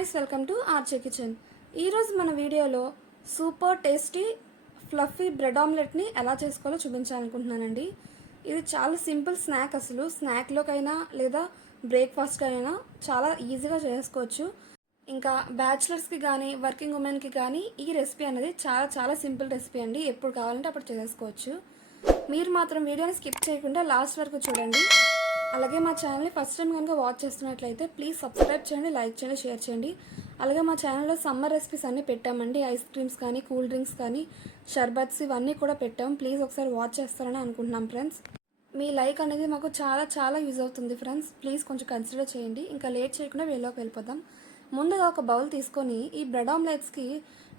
Guys, welcome to ఆర్చే kitchen. ఈరోజు మన వీడియోలో సూపర్ టేస్టీ ఫ్లఫీ బ్రెడ్ ఆమ్లెట్ని ఎలా చేసుకోవాలో చూపించాలనుకుంటున్నానండి. ఇది చాలా సింపుల్ స్నాక్. అసలు స్నాక్లోకైనా లేదా బ్రేక్ఫాస్ట్కైనా చాలా ఈజీగా చేసుకోవచ్చు. ఇంకా బ్యాచిలర్స్కి కానీ వర్కింగ్ ఉమెన్కి కానీ ఈ రెసిపీ అనేది చాలా చాలా సింపుల్ రెసిపీ అండి. ఎప్పుడు కావాలంటే అప్పుడు చేసుకోవచ్చు. మీరు మాత్రం వీడియోని స్కిప్ చేయకుండా లాస్ట్ వరకు చూడండి. అలాగే మా ఛానల్ని ఫస్ట్ టైం కనుక వాచ్ చేస్తున్నట్లయితే ప్లీజ్ సబ్స్క్రైబ్ చేయండి, లైక్ చేయండి, షేర్ చేయండి. అలాగే మా ఛానల్లో సమ్మర్ రెసిపీస్ అన్నీ పెట్టామండి. ఐస్ క్రీమ్స్ కానీ, కూల్ డ్రింక్స్ కానీ, షర్బత్స్ ఇవన్నీ కూడా పెట్టాం. ప్లీజ్ ఒకసారి వాచ్ చేస్తారని అనుకుంటున్నాం ఫ్రెండ్స్. మీ లైక్ అనేది మాకు చాలా చాలా యూజ్ అవుతుంది ఫ్రెండ్స్. ప్లీజ్ కొంచెం కన్సిడర్ చేయండి. ఇంకా లేట్ చేయకుండా వీడియోకి వెళ్ళిపోదాం. ముందుగా ఒక బౌల్ తీసుకొని ఈ బ్రెడ్ ఆమ్లెట్స్కి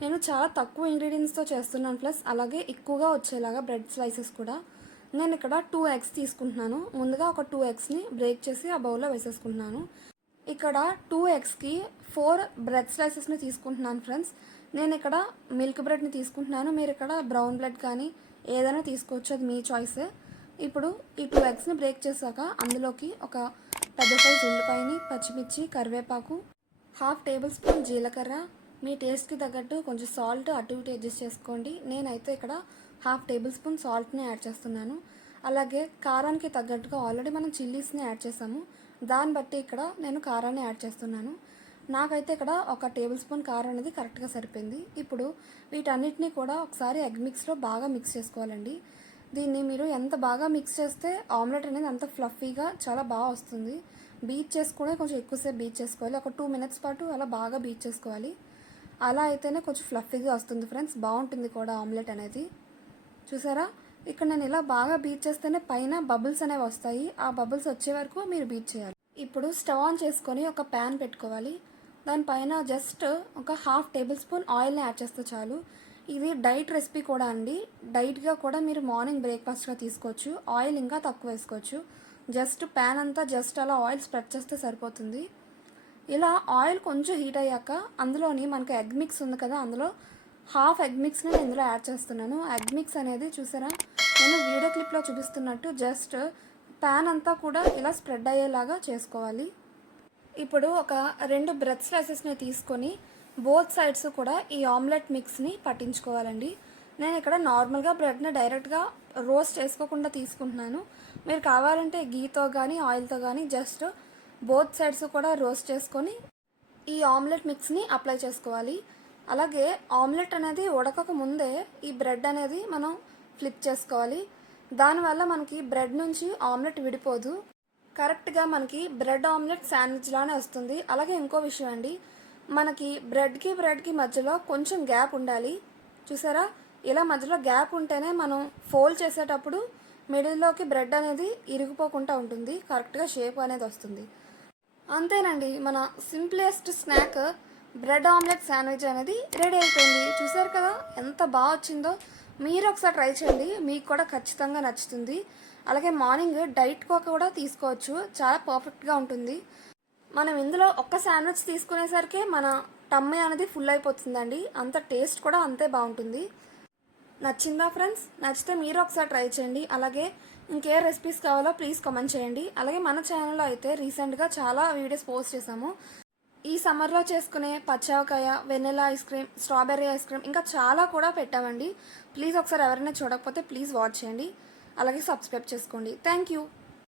నేను చాలా తక్కువ ఇంగ్రీడియంట్స్తో చేస్తున్నాను, ప్లస్ అలాగే ఎక్కువగా వచ్చేలాగా బ్రెడ్ స్లైసెస్ కూడా. నేను ఇక్కడ 2 ఎగ్స్ తీసుకుంటున్నాను. ముందుగా ఒక 2 ఎగ్స్ని బ్రేక్ చేసి ఆ బౌల్లో వేసేసుకుంటున్నాను. ఇక్కడ 2 ఎగ్స్కి 4 బ్రెడ్ స్లైసెస్ని తీసుకుంటున్నాను ఫ్రెండ్స్. నేను ఇక్కడ మిల్క్ బ్రెడ్ని తీసుకుంటున్నాను. మీరు ఇక్కడ బ్రౌన్ బ్రెడ్ కానీ ఏదైనా తీసుకోవచ్చు, అది మీ చాయిస్. ఇప్పుడు ఈ 2 ఎగ్స్ని బ్రేక్ చేశాక అందులోకి ఒక పెద్ద సైజు ఉల్లిపాయని, పచ్చిమిర్చి, కరివేపాకు, 1/2 టేబుల్ స్పూన్ జీలకర్ర, మీ టేస్ట్కి తగ్గట్టు కొంచెం సాల్ట్ అటు ఇటు అడ్జస్ట్ చేసుకోండి. నేనైతే ఇక్కడ 1/2 టేబుల్ స్పూన్ సాల్ట్ని యాడ్ చేస్తున్నాను. అలాగే కారానికి తగ్గట్టుగా ఆల్రెడీ మనం చిల్లీస్ని యాడ్ చేసాము, దాన్ని బట్టి ఇక్కడ నేను కారాన్ని యాడ్ చేస్తున్నాను. నాకైతే ఇక్కడ 1 టేబుల్ స్పూన్ కారం అనేది కరెక్ట్గా సరిపోయింది. ఇప్పుడు వీటన్నిటిని కూడా ఒకసారి ఎగ్ మిక్స్లో బాగా మిక్స్ చేసుకోవాలండి. దీన్ని మీరు ఎంత బాగా మిక్స్ చేస్తే ఆమ్లెట్ అనేది అంత ఫ్లఫీగా చాలా బాగా వస్తుంది. బీట్ చేసుకునే కొంచెం ఎక్కువసేపు బీట్ చేసుకోవాలి. ఒక 2 మినిట్స్ పాటు అలా బాగా బీట్ చేసుకోవాలి. అలా అయితేనే కొంచెం ఫ్లఫీగా వస్తుంది ఫ్రెండ్స్, బాగుంటుంది కూడా ఆమ్లెట్ అనేది. చూసారా, ఇక్కడ నేను ఇలా బాగా బీట్ చేస్తేనే పైన బబుల్స్ అనేవి వస్తాయి. ఆ బబుల్స్ వచ్చే వరకు మీరు బీట్ చేయాలి. ఇప్పుడు స్టవ్ ఆన్ చేసుకొని ఒక ప్యాన్ పెట్టుకోవాలి. దానిపైన జస్ట్ ఒక 1/2 టేబుల్ స్పూన్ ఆయిల్ని యాడ్ చేస్తే చాలు. ఇది డైట్ రెసిపీ కూడా అండి. డైట్గా కూడా మీరు మార్నింగ్ బ్రేక్ఫాస్ట్గా తీసుకోవచ్చు. ఆయిల్ ఇంకా తక్కువ వేసుకోవచ్చు. జస్ట్ ప్యాన్ అంతా జస్ట్ అలా ఆయిల్ స్ప్రెడ్ చేస్తే సరిపోతుంది. ఇలా ఆయిల్ కొంచెం హీట్ అయ్యాక అందులోని మనకు ఎగ్ మిక్స్ ఉంది కదా, అందులో 1/2 ఎగ్ మిక్స్ని నేను ఇందులో యాడ్ చేస్తున్నాను. ఎగ్ మిక్స్ అనేది చూసారా, నేను వీడియో క్లిప్లో చూపిస్తున్నట్టు జస్ట్ ప్యాన్ అంతా కూడా ఇలా స్ప్రెడ్ అయ్యేలాగా చేసుకోవాలి. ఇప్పుడు ఒక 2 బ్రెడ్ స్లైసెస్ని తీసుకొని బోత్ సైడ్స్ కూడా ఈ ఆమ్లెట్ మిక్స్ని పట్టించుకోవాలండి. నేను ఇక్కడ నార్మల్గా బ్రెడ్ని డైరెక్ట్గా రోస్ట్ చేసుకోకుండా తీసుకుంటున్నాను. మీరు కావాలంటే గీతో కానీ ఆయిల్తో కానీ జస్ట్ బోత్ సైడ్స్ కూడా రోస్ట్ చేసుకొని ఈ ఆమ్లెట్ మిక్స్ని అప్లై చేసుకోవాలి. అలాగే ఆమ్లెట్ అనేది ఉడకక ముందే ఈ బ్రెడ్ అనేది మనం ఫ్లిప్ చేసుకోవాలి. దానివల్ల మనకి బ్రెడ్ నుంచి ఆమ్లెట్ విడిపోదు, కరెక్ట్గా మనకి బ్రెడ్ ఆమ్లెట్ శాండ్విచ్ లానే వస్తుంది. అలాగే ఇంకో విషయం అండి, మనకి బ్రెడ్కి మధ్యలో కొంచెం గ్యాప్ ఉండాలి. చూసారా, ఇలా మధ్యలో గ్యాప్ ఉంటేనే మనం ఫోల్డ్ చేసేటప్పుడు మిడిల్లోకి బ్రెడ్ అనేది ఇరిగిపోకుండా ఉంటుంది, కరెక్ట్గా షేప్ అనేది వస్తుంది. అంతేనండి, మన simplest snack bread omelette sandwich అనేది రెడీ అయిపోయింది. చూసారు కదా ఎంత బాగా వచ్చిందో. మీరు ఒకసారి ట్రై చేయండి, మీకు కూడా ఖచ్చితంగా నచ్చుతుంది. అలాగే మార్నింగ్ డైట్గా కూడా తీసుకోవచ్చు, చాలా పర్ఫెక్ట్గా ఉంటుంది. మనం ఇందులో ఒక్క శాండ్విచ్ తీసుకునేసరికి మన టమ్మీ అనేది ఫుల్ అయిపోతుందండి. అంత టేస్ట్ కూడా అంతే బాగుంటుంది. నచ్చిందా ఫ్రెండ్స్? నచ్చితే మీరు ఒకసారి ట్రై చేయండి. అలాగే ఇంకే రెసిపీస్ కావాలో ప్లీజ్ కామెంట్ చేయండి. అలాగే మన ఛానల్లో అయితే రీసెంట్గా చాలా వీడియోస్ పోస్ట్ చేసాము. ఈ సమ్మర్లో చేసుకునే పచ్చావకాయ, vanilla ice cream, strawberry ice cream ఇంకా చాలా కూడా పెట్టామండి. ప్లీజ్ ఒకసారి ఎవరైనా చూడకపోతే ప్లీజ్ వాచ్ చేయండి. అలాగే సబ్స్క్రైబ్ చేసుకోండి. Thank you.